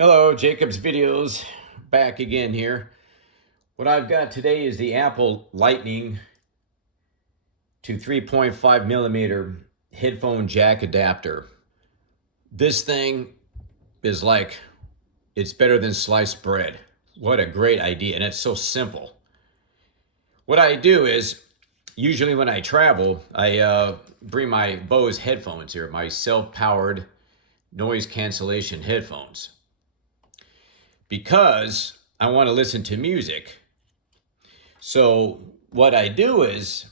Hello, Jacob's Videos, back again here. What I've got today is the Apple Lightning to 3.5 millimeter headphone jack adapter. This thing is like, it's better than sliced bread. What a great idea, and it's so simple. What I do is, usually when I travel, I bring my Bose headphones here, my self-powered noise cancellation headphones, because I want to listen to music. So what I do is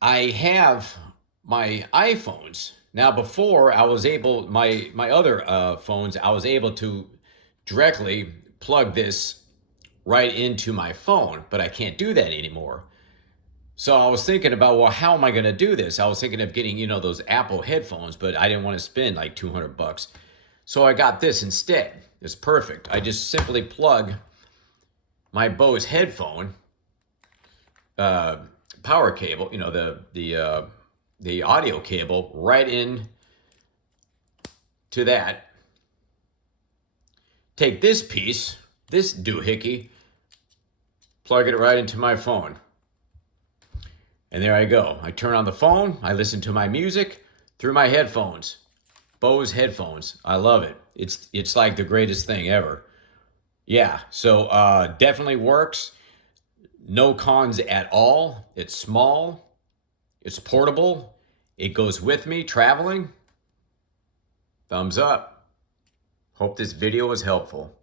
I have my iPhones. Now before I was able, my other phones, I was able to directly plug this right into my phone, but I can't do that anymore. So I was thinking about, well, how am I going to do this? I was thinking of getting, those Apple headphones, but I didn't want to spend like 200 bucks. So I got this instead. It's perfect. I just simply plug my Bose headphone power cable, the audio cable, right in to that. Take this piece, this doohickey, plug it right into my phone. And there I go. I turn on the phone, I listen to my music through my headphones. Bose headphones. I love it. It's like the greatest thing ever. Yeah, so definitely works. No cons at all. It's small. It's portable. It goes with me traveling. Thumbs up. Hope this video was helpful.